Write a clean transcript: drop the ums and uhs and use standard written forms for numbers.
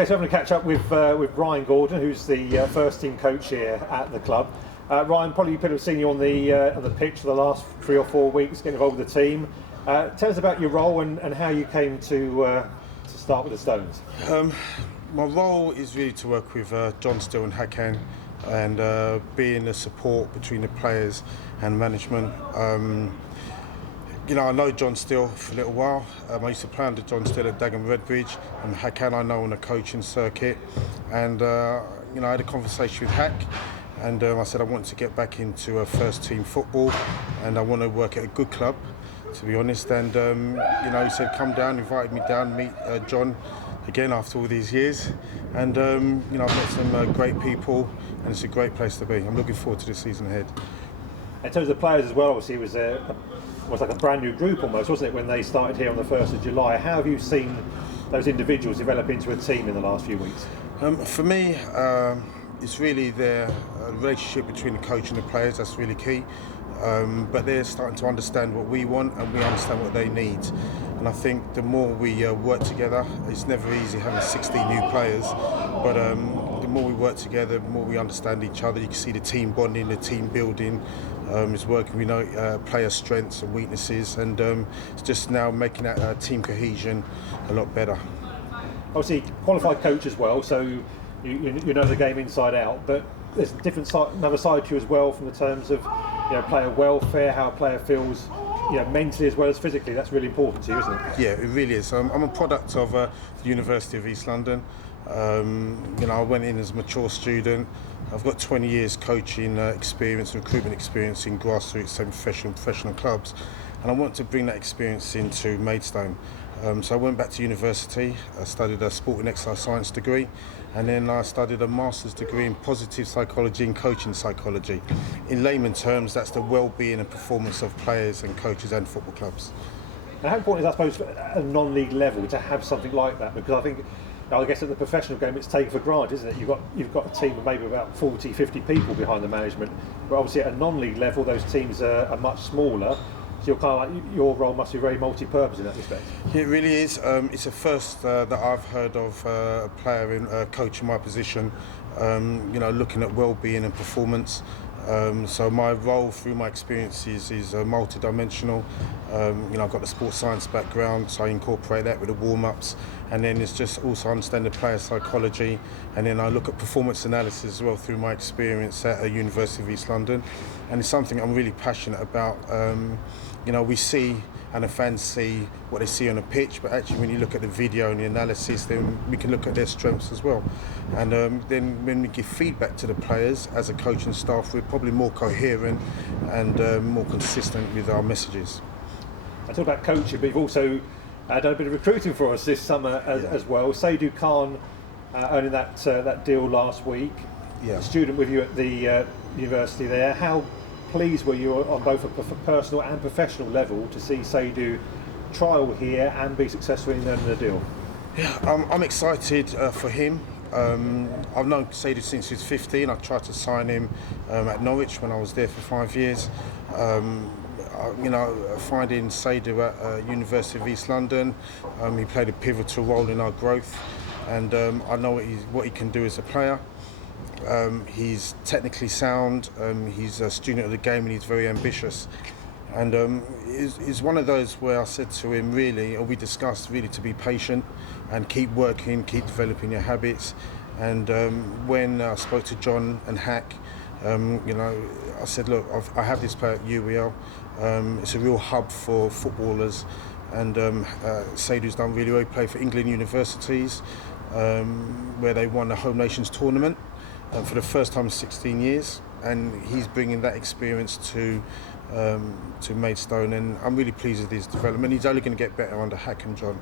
Okay, so I'm going to catch up with Ryan Gordon, who's the first team coach here at the club. Ryan, probably people have seen you on the pitch for the last 3 or 4 weeks, getting involved with the team. Tell us about your role and how you came to start with the Stones. My role is really to work with John Still and Hakan and being the support between the players and management. I know John Still for a little while. I used to play under John Still at Dagenham Redbridge, and Hakan I know on the coaching circuit. And I had a conversation with Hack, and I said I wanted to get back into first team football, and I want to work at a good club, to be honest. And he said come down, invited me down, meet John again after all these years. And I've met some great people, and it's a great place to be. I'm looking forward to the season ahead. In terms of the players as well, obviously it was like a brand new group almost, wasn't it, when they started here on the 1st of July? How have you seen those individuals develop into a team in the last few weeks? For me, it's really the relationship between the coach and the players that's really key. But they're starting to understand what we want and we understand what they need. And I think the more we work together, it's never easy having 16 new players, but the more we work together, the more we understand each other. You can see the team bonding, the team building. It's working, we know player strengths and weaknesses, and it's just now making that team cohesion a lot better. Obviously, qualified coach as well, so you know the game inside out, but there's another side to you as well from the terms of player welfare, how a player feels mentally as well as physically. That's really important to you, isn't it? Yeah, it really is. I'm a product of the University of East London. I went in as a mature student. I've got 20 years coaching experience, recruitment experience in grassroots and professional clubs, and I want to bring that experience into Maidstone. So I went back to university. I studied a sport and exercise science degree, and then I studied a master's degree in positive psychology and coaching psychology. In layman terms, that's the well-being and performance of players and coaches and football clubs. Now, how important is, I suppose, at a non-league level to have something like that? Because I guess at the professional game it's taken for granted, isn't it? You've got a team of maybe about 40, 50 people behind the management, but obviously at a non-league level those teams are much smaller. So you're kind of like, your role must be very multi-purpose in that respect. Yeah, it really is. It's a first that I've heard of a player in coach in my position, looking at well-being and performance. So my role through my experiences is multi-dimensional. I've got the sports science background, so I incorporate that with the warm-ups, and then it's just also understand the player psychology, and then I look at performance analysis as well through my experience at the University of East London, and it's something I'm really passionate about. We see and the fans see what they see on the pitch, but actually when you look at the video and the analysis, then we can look at their strengths as well. And then when we give feedback to the players as a coach and staff, we're probably more coherent and more consistent with our messages. I talk about coaching, but you've also done a bit of recruiting for us this summer as well. Seydou Khan owning that deal last week. Yeah. A student with you at the university there. How pleased were you on both a personal and professional level to see Seydou trial here and be successful in the deal? Yeah, I'm excited for him. I've known Seydou since he was 15. I tried to sign him at Norwich when I was there for 5 years. Finding Seydou at University of East London, he played a pivotal role in our growth, and I know what he can do as a player. He's technically sound, he's a student of the game, and he's very ambitious. And it's one of those where I said to him, we discussed really to be patient and keep working, keep developing your habits. And when I spoke to John and Hack, I said, look, I have this player at UEL. It's a real hub for footballers, and Seydou's done really well. He played for England universities, where they won the Home Nations tournament for the first time in 16 years, and he's bringing that experience to Maidstone, and I'm really pleased with his development. He's only going to get better under Hack and John.